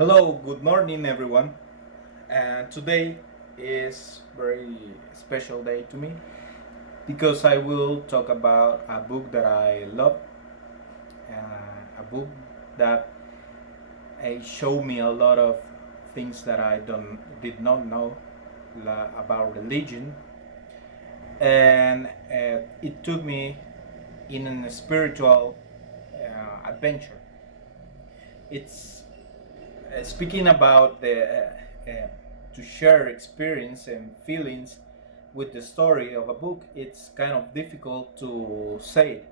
Hello, good morning everyone. And today is very special day to me because I will talk about a book that I love, a book that showed me a lot of things that I don't did not know about religion, and it took me in a spiritual adventure. It's speaking about the to share experience and feelings with the story of a book. It's kind of difficult to say it.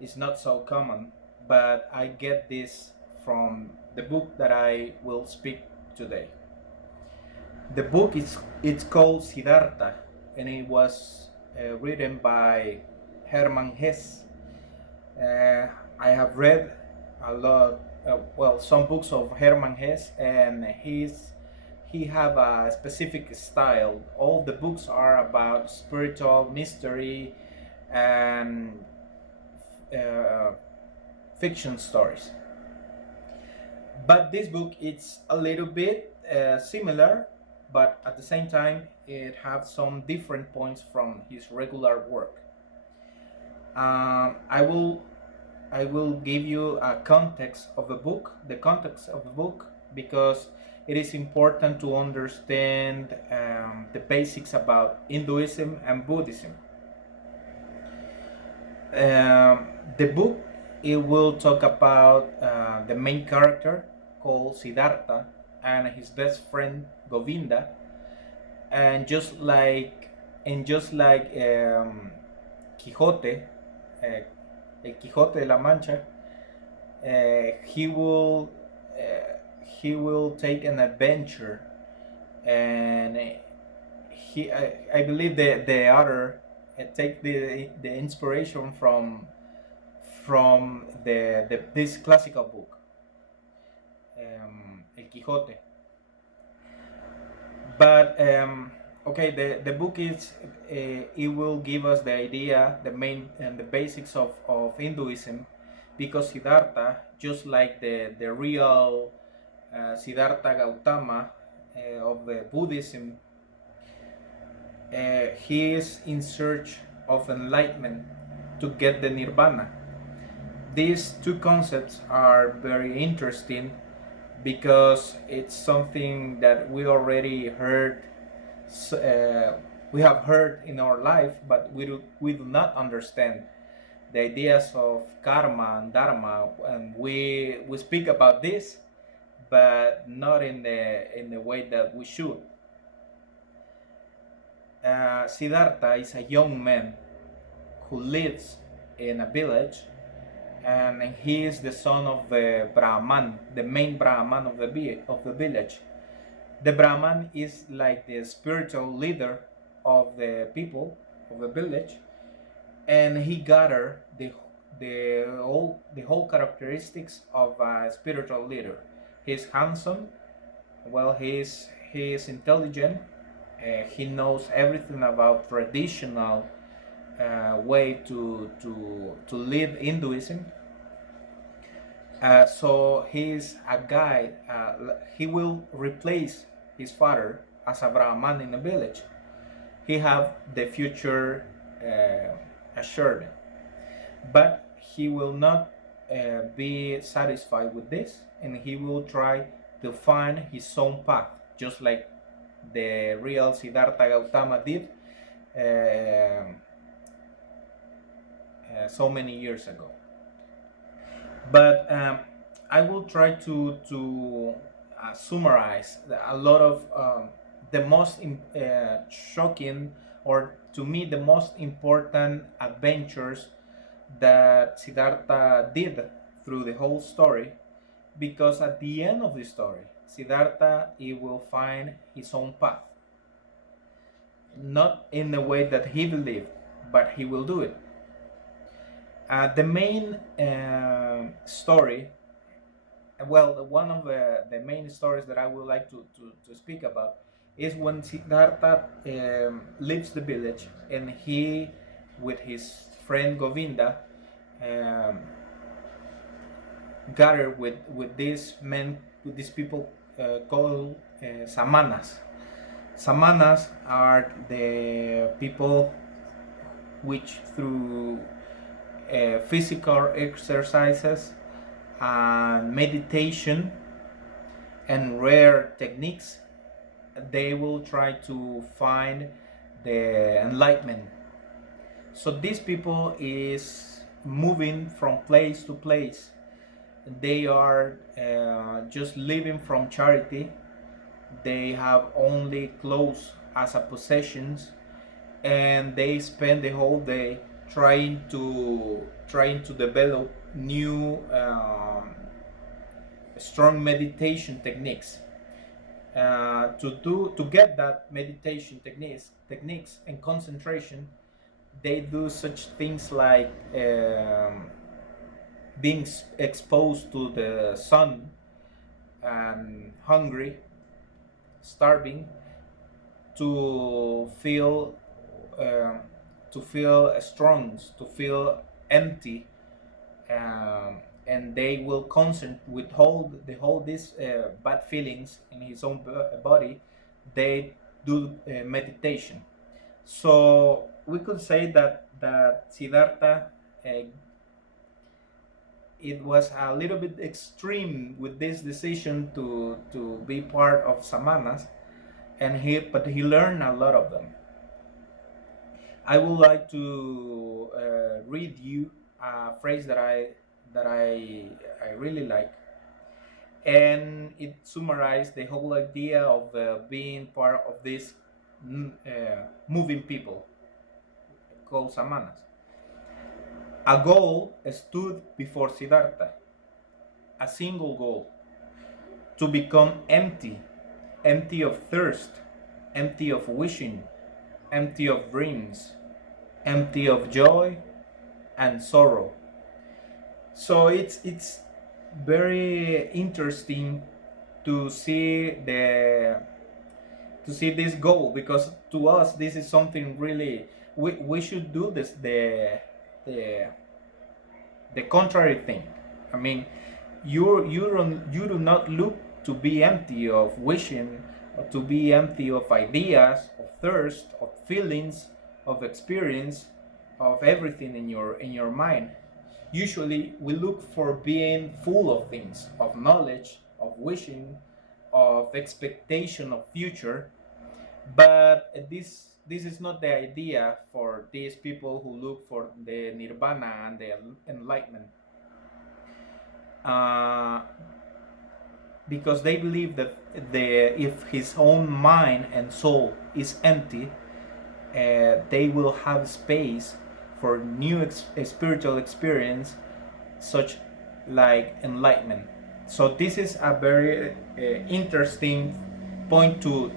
It's not so common, but I get this from the book that I will speak today. The book is it's called Siddartha, and it was written by Hermann Hesse. uh, I have read a lot, some books of Hermann Hesse, and he have a specific style. All the books are about spiritual mystery and uh, fiction stories. But this book it's a little bit similar, but at the same time it has some different points from his regular work. I will give you a context of the context of the book, because it is important to understand the basics about Hinduism and Buddhism. The book it will talk about the main character called Siddhartha and his best friend Govinda, and Quixote, uh, El Quijote de la Mancha, he will take an adventure, and I believe the author take the inspiration from this classical book, El Quijote. But okay, the book is it will give us the idea, the main and the basics of Hinduism, because Siddhartha, just like the real Siddhartha Gautama of the Buddhism, he is in search of enlightenment to get the nirvana. These two concepts are very interesting because it's something that uh, we have heard in our life, but we do not understand the ideas of karma and dharma, and we speak about this, but not in the way that we should. Siddhartha is a young man who lives in a village, and he is the son of the Brahman, the main Brahman of the village. The Brahman is like the spiritual leader of the people of the village, and he gathered the whole characteristics of a spiritual leader. He's handsome, he is intelligent, he knows everything about traditional way to live Hinduism. So he's a guy. He will replace his father as a Brahman in the village. He have the future assured, but he will not be satisfied with this, and he will try to find his own path, just like the real Siddhartha Gautama did so many years ago. But I will try to summarize a lot of the most shocking, or to me the most important adventures that Siddhartha did through the whole story, because at the end of the story Siddhartha he will find his own path, not in the way that he believed, but he will do it. The main story, one of the main stories that I would like to speak about is when Siddhartha leaves the village, and he, with his friend Govinda, um, gathered with these men, with these people called samanas. Samanas are the people which, through physical exercises and meditation and rare techniques, they will try to find the enlightenment. So these people is moving from place to place. They are just living from charity. They have only clothes as a possessions, and they spend the whole day trying to develop new strong meditation techniques. To get that meditation techniques and concentration, they do such things like being exposed to the sun and hungry, starving, to feel um, strong, to feel empty, and they will withhold the whole these bad feelings in his own body. They do meditation. So we could say that Siddhartha, it was a little bit extreme with this decision to be part of samanas, and he learned a lot of them. I would like to read you a phrase that I really like, and it summarized the whole idea of being part of this moving people called samanas. A goal stood before Siddhartha, a single goal: to become empty, empty of thirst, empty of wishing, empty of dreams, empty of joy and sorrow. So it's very interesting to see this goal, because to us this is something really, we should do this, the the contrary thing. I mean, you do not look to be empty of wishing, or to be empty of ideas, of thirst, of feelings, of experience, of everything in your mind. Usually we look for being full of things, of knowledge, of wishing, of expectation of future. But this is not the idea for these people who look for the nirvana and the enlightenment, uh, because they believe that if his own mind and soul is empty, they will have space for new spiritual experience, such like enlightenment. So this is a very interesting point uh,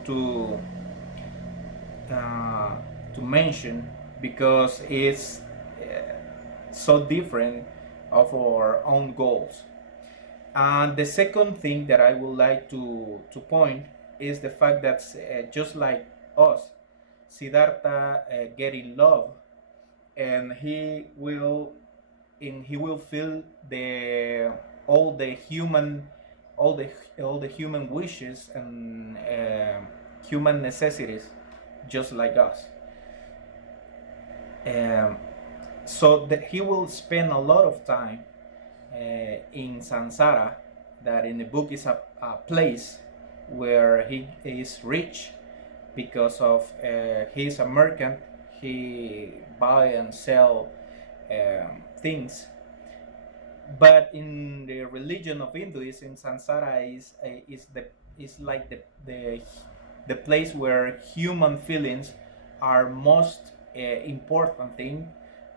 to mention, because it's so different of our own goals. And the second thing that I would like to point is the fact that just like us, Siddhartha get in love, and he will feel the all the human all the all the human wishes and human necessities, just like us. Um, so that he will spend a lot of time in Sansara, that in the book is a place where he is rich because of he's a merchant. He buy and sell things. But in the religion of Hinduism, Sansara is like the place where human feelings are most important thing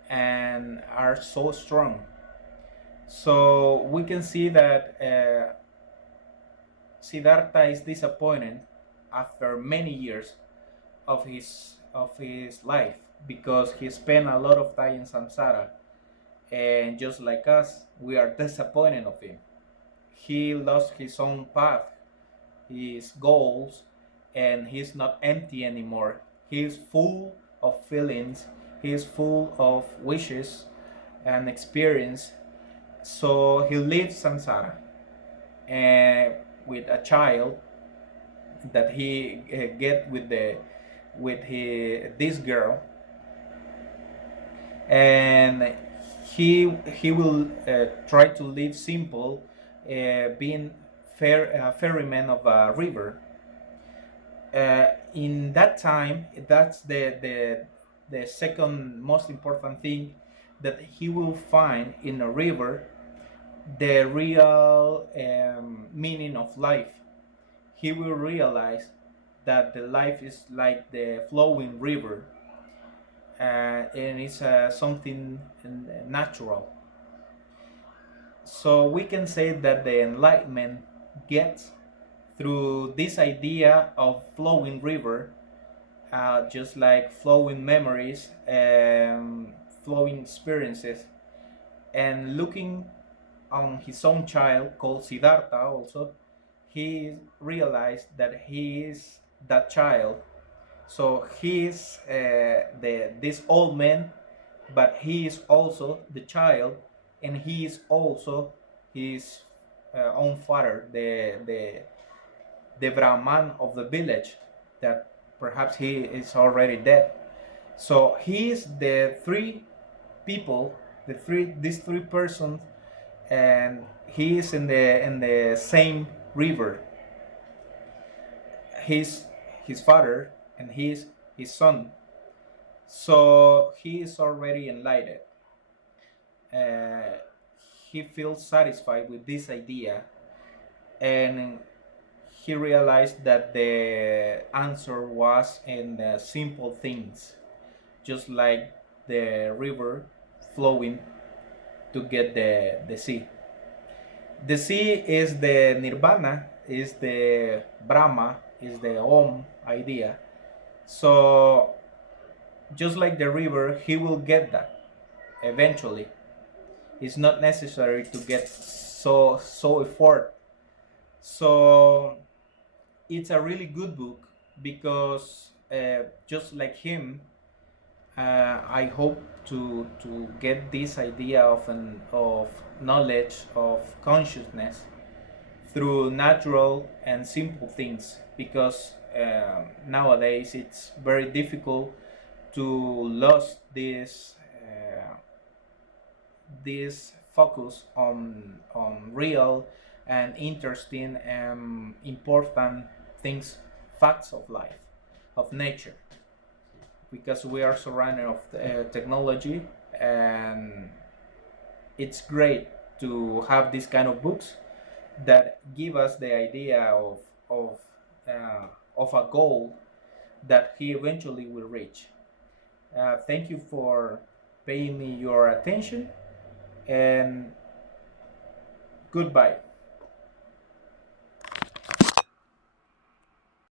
and are so strong. So we can see that Siddhartha is disappointed after many years of his life, because he spent a lot of time in samsara, and just like us, we are disappointed of him. He lost his own path, his goals, and he's not empty anymore. He's full of feelings. He's full of wishes and experience, So he leaves Sansara and with a child that he get with the with this girl, and he will try to live simple, being ferryman of a river. In that time, that's the second most important thing, that he will find in a river the real meaning of life. He will realize that the life is like the flowing river, and it's something natural. So we can say that the enlightenment gets through this idea of flowing river, just like flowing memories and flowing experiences, and looking on his own child called Siddartha also, he realized that he is that child. So he is this old man, but he is also the child, and he is also his own father, the Brahman of the village, that perhaps he is already dead. So he is the three people, these three persons, and he is in the same river. He's his father and he's his son. So he is already enlightened. Uh, he feels satisfied with this idea, and he realized that the answer was in the simple things, just like the river flowing to get the sea. The sea is the nirvana, is the Brahma, is the Om idea. So just like the river, he will get that eventually. It's not necessary to get so effort. So it's a really good book because just like him, I hope to get this idea of knowledge of consciousness through natural and simple things, because nowadays it's very difficult to lose this focus on real and interesting and important things, facts of life, of nature, because we are surrounded of technology, and it's great to have this kind of books that give us the idea of of a goal that he eventually will reach. Thank you for paying me your attention, and goodbye.